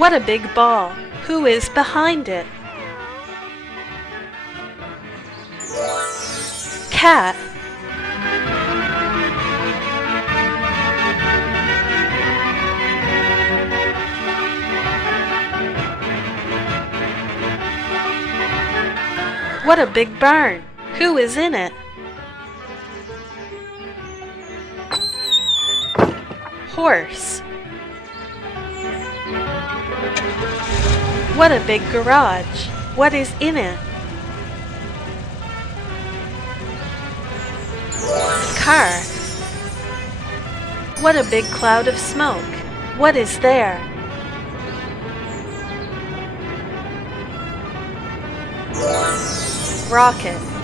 What a big ball! Who is behind it? Cat. What a big barn! Who is in it? Horse. What a big garage! What is in it? Car. What a big cloud of smoke! What is there? Rocket.